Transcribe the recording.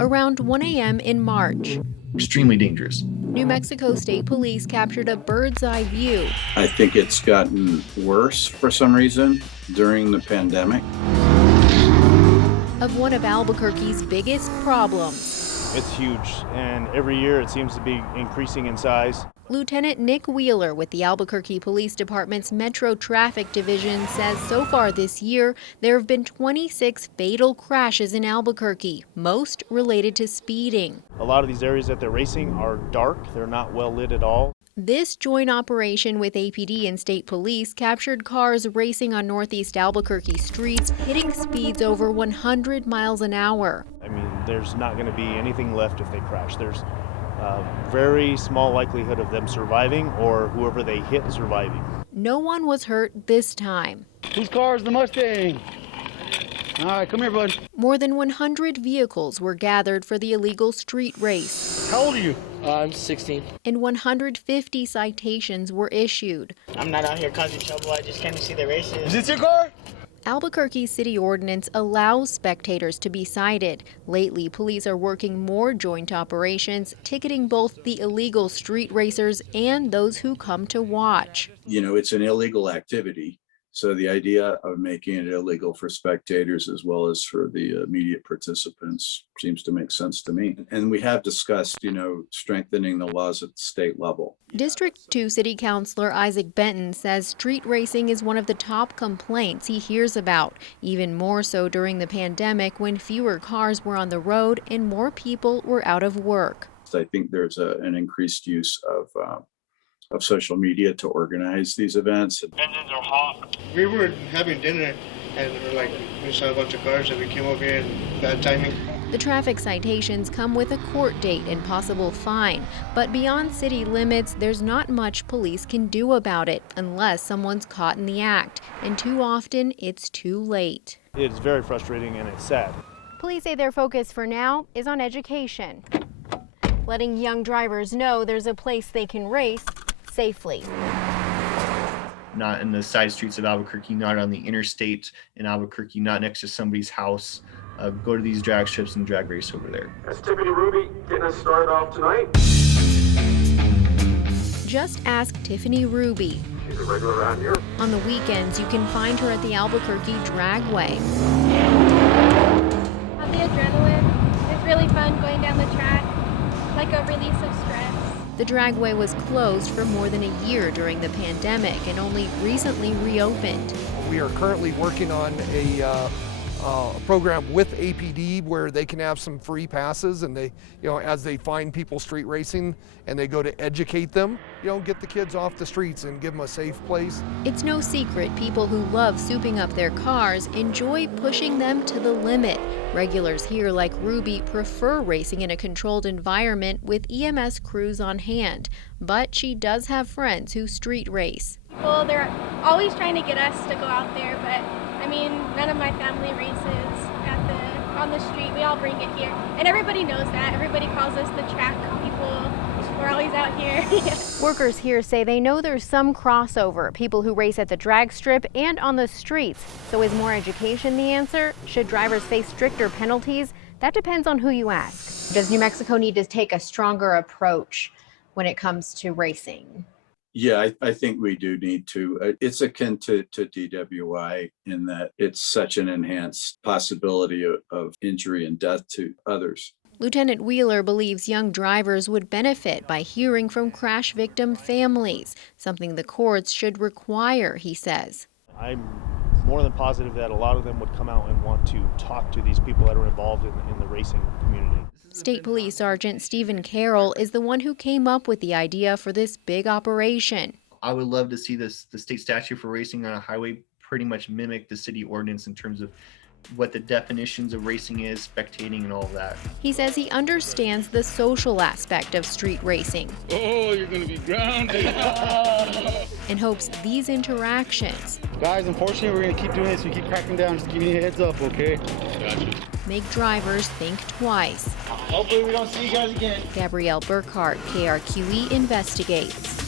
Around 1 a.m. in March, Extremely dangerous. New Mexico State Police captured a bird's-eye view I think it's gotten worse for some reason during the pandemic. of one of Albuquerque's biggest problems. It's huge, and every year it seems to be increasing in size. Lieutenant Nick Wheeler with the Albuquerque Police Department's Metro Traffic Division says so far this year, there have been 26 fatal crashes in Albuquerque, most related to speeding. A lot of these areas that they're racing are dark. They're not well lit at all. This joint operation with APD and state police captured cars racing on northeast Albuquerque streets, hitting speeds over 100 miles an hour. I mean, there's not going to be anything left if they crash. There's a very small likelihood of them surviving or whoever they hit surviving. No one was hurt this time. Whose car is the Mustang? All right, come here, bud. More than 100 vehicles were gathered for the illegal street race, How old are you? I'm 16. and 150 citations were issued. I'm not out here causing trouble. I just came to see the races. Is this your car? Albuquerque city ordinance allows spectators to be cited. Lately, police are working more joint operations, ticketing both the illegal street racers and those who come to watch. You know, it's an illegal activity. So the idea of making it illegal for spectators as well as for the immediate participants seems to make sense to me. And we have discussed, strengthening the laws at the state level. District 2 City Councilor Isaac Benton says street racing is one of the top complaints he hears about, even more so during the pandemic when fewer cars were on the road and more people were out of work. I think there's an increased use of social media to organize these events. We were having dinner and we saw a bunch of cars and we came over here and bad timing. The traffic citations come with a court date and possible fine, but beyond city limits, there's not much police can do about it unless someone's caught in the act, and too often it's too late. It's very frustrating and it's sad. Police say their focus for now is on education, letting young drivers know there's a place they can race safely. Not in the side streets of Albuquerque, not on the interstate in Albuquerque, not next to somebody's house. Go to these drag strips and drag race over there. That's Tiffany Ruby getting us started off tonight. Just ask Tiffany Ruby. She's a regular around here. On the weekends, you can find her at the Albuquerque Dragway. The adrenaline is really fun going down the track, like a release of stress. The Dragway was closed for more than a year during the pandemic and only recently reopened. We are currently working on a program with APD where they can have some free passes, and they, as they find people street racing and they go to educate them, get the kids off the streets and give them a safe place. It's no secret people who love souping up their cars enjoy pushing them to the limit. Regulars here like Ruby prefer racing in a controlled environment with EMS crews on hand, but she does have friends who street race. Well, they're always trying to get us to go out there, but none of my family races on the street. We all bring it here, and everybody knows that. Everybody calls us the track people. We're always out here. Workers here say they know there's some crossover, people who race at the drag strip and on the streets. So is more education the answer? Should drivers face stricter penalties? That depends on who you ask. Does New Mexico need to take a stronger approach when it comes to racing? Yeah, I think we do need to. It's akin to DWI in that it's such an enhanced possibility of injury and death to others. Lieutenant Wheeler believes young drivers would benefit by hearing from crash victim families, something the courts should require, he says. I'm more than positive that a lot of them would come out and want to talk to these people that are involved in the racing community. State Police Sergeant Stephen Carroll is the one who came up with the idea for this big operation. I would love to see the state statute for racing on a highway pretty much mimic the city ordinance in terms of what the definitions of racing is, spectating, and all of that. He says he understands the social aspect of street racing. Oh, you're gonna be grounded. And hopes these interactions, Guys, unfortunately, we're gonna keep doing this. We keep cracking down. Just giving you a heads up, okay? Gotcha. make drivers think twice. Hopefully we don't see you guys again. Gabrielle Burkhart, KRQE Investigates.